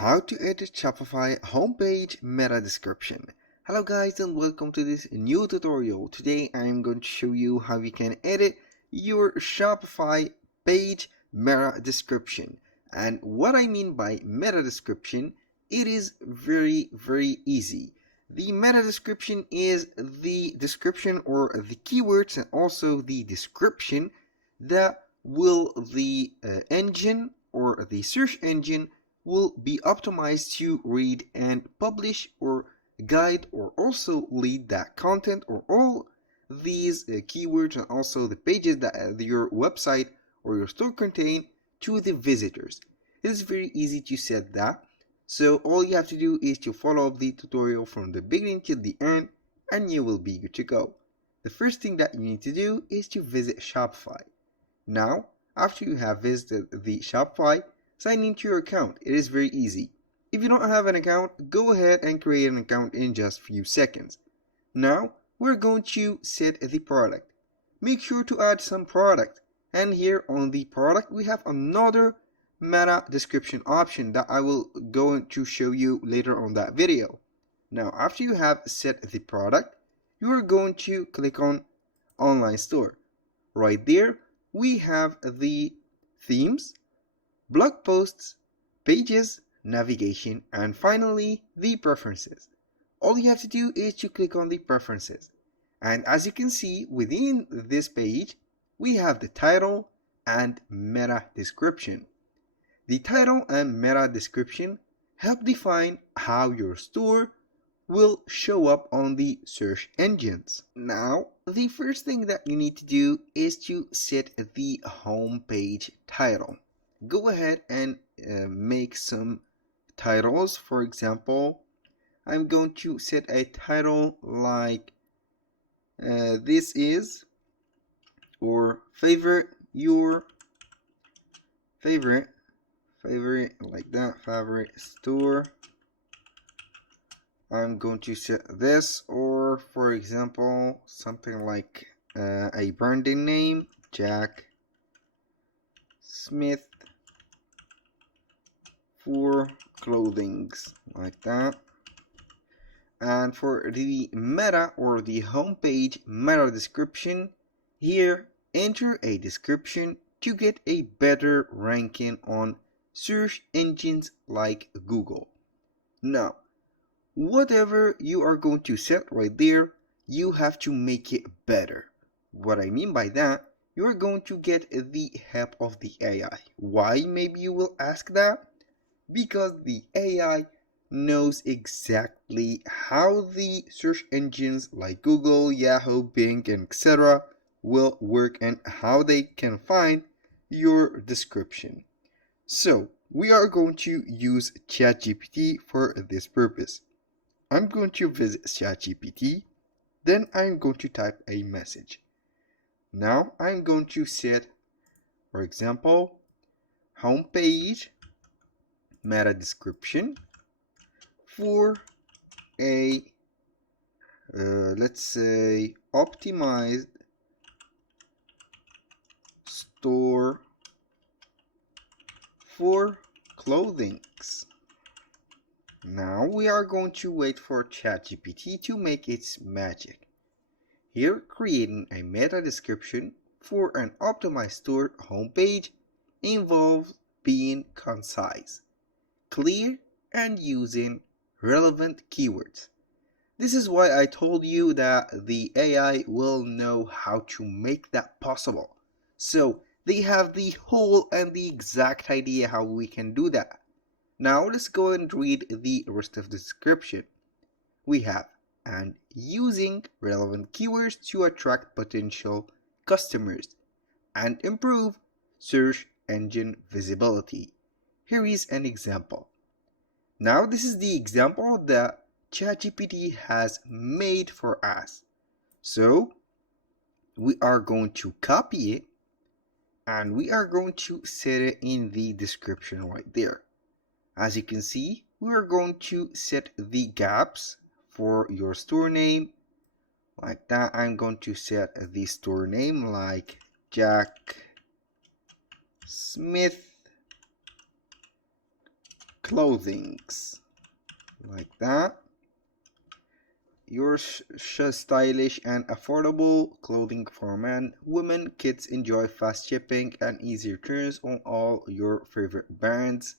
How to edit Shopify homepage meta description. Hello guys and welcome to this new tutorial. Today I'm going to show you how you can edit your Shopify page meta description. And what I mean by meta description, it is very easy. The meta description is the description or the keywords and also the description that will the engine or the search engine will be optimized to read and publish or guide or also lead that content or all these keywords and also the pages that your website or your store contain to the visitors. It is very easy to set that. So all you have to do is to follow up the tutorial from the beginning to the end and you will be good to go. The first thing that you need to do is to visit Shopify. Now, after you have visited the Shopify, sign into your account. It is very easy. If you don't have an account, go ahead and create an account in just a few seconds. Now, we're going to set the product. Make sure to add some product. And here on the product, we have another meta description option that I will go to show you later on that video. Now, after you have set the product, you are going to click on Online Store. Right there, we have the themes, blog posts, pages, navigation, and finally the preferences. All you have to do is to click on the preferences. And as you can see within this page, we have the title and meta description. The title and meta description help define how your store will show up on the search engines. Now, the first thing that you need to do is to set the home page title. Go ahead and make some titles. For example, I'm going to set a title like this is, or favorite like that, favorite store. I'm going to set this, or for example something like a branding name, Jack Smith for clothings, like that. And for the meta or the homepage meta description, here enter a description to get a better ranking on search engines like Google. Now, whatever you are going to set right there, you have to make it better. What I mean by that, you are going to get the help of the AI. Why, maybe you will ask that? Because the AI knows exactly how the search engines like Google, Yahoo, Bing, and etc. will work and how they can find your description. So, we are going to use ChatGPT for this purpose. I'm going to visit ChatGPT, then I'm going to type a message. Now I'm going to set, for example, homepage meta description for a let's say optimized store for clothings. Now we are going to wait for ChatGPT to make its magic. Here, creating a meta description for an optimized store homepage involves being concise, clear, and using relevant keywords. This is why I told you that the AI will know how to make that possible. So they have the whole and the exact idea how we can do that. Now let's go and read the rest of the description. We have, and using relevant keywords to attract potential customers and improve search engine visibility. Here is an example. Now this is the example that ChatGPT has made for us. So we are going to copy it and we are going to set it in the description right there. As you can see, we are going to set the gaps for your store name. Like that, I'm going to set the store name like Jack Smith clothings, like that. Your stylish and affordable clothing for men, women, kids enjoy fast shipping and easy returns on all your favorite brands.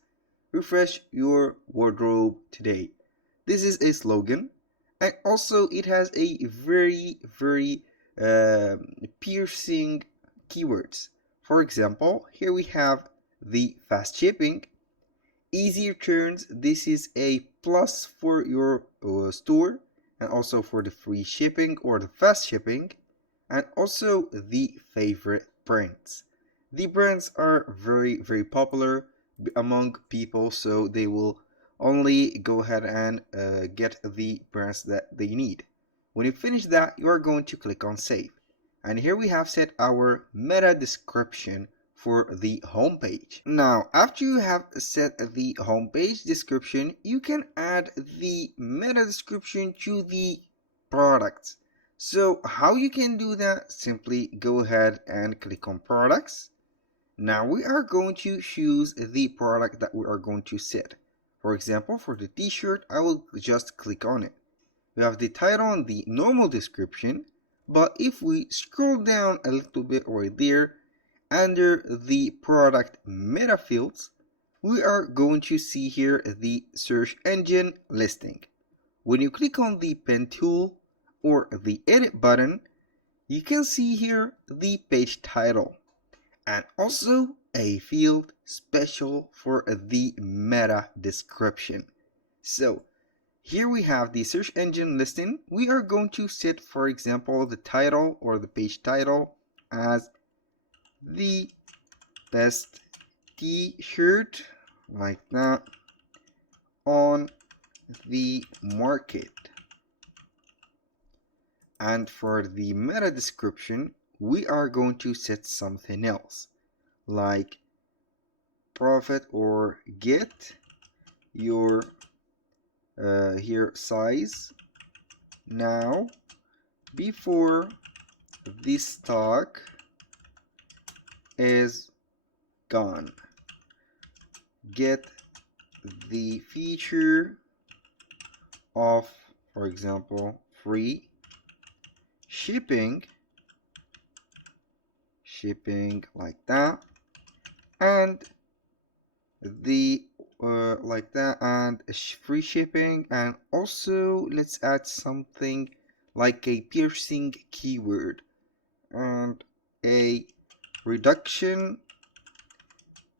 Refresh your wardrobe today. This is a slogan, and also it has a very piercing keywords. For example, here we have the fast shipping, easy returns. This is a plus for your store, and also for the free shipping or the fast shipping, and also the favorite brands. The brands are very popular among people, so they will only go ahead and get the brands that they need. When you finish that, you are going to click on save, and here we have set our meta description for the homepage. Now, after you have set the homepage description, you can add the meta description to the products. So how you can do that? Simply go ahead and click on products. Now we are going to choose the product that we are going to set. For example, for the t-shirt, I will just click on it. We have the title and the normal description, but if we scroll down a little bit right there, under the product meta fields, we are going to see here the search engine listing. When you click on the pen tool or the edit button, you can see here the page title and also a field special for the meta description. So here we have the search engine listing. We are going to set, for example, the title or the page title as the best t-shirt, like that, on the market. And for the meta description, we are going to set something else, like profit or get your here size now before the stock is gone. Get the feature of, for example, free shipping like that, and the like that, and free shipping, and also let's add something like a piercing keyword and a reduction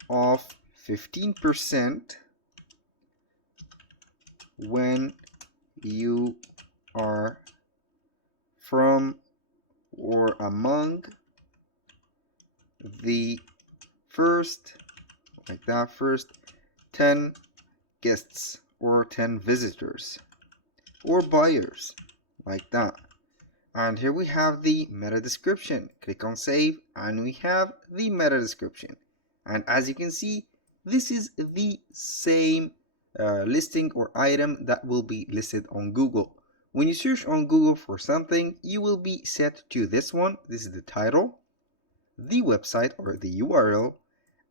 of 15% when you are from or among the first, like that, first 10 guests or 10 visitors or buyers, like that. And here we have the meta description. Click on save and we have the meta description. And as you can see, this is the same listing or item that will be listed on Google. When you search on Google for something, you will be set to this one. This is the title, the website or the URL,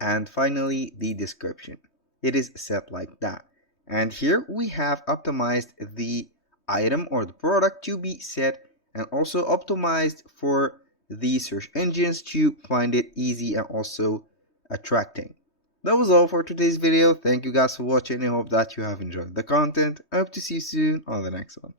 and finally the description. It is set like that. And here we have optimized the item or the product to be set, and also optimized for the search engines to find it easy and also attracting. That was all for today's video. Thank you guys for watching. I hope that you have enjoyed the content. I hope to see you soon on the next one.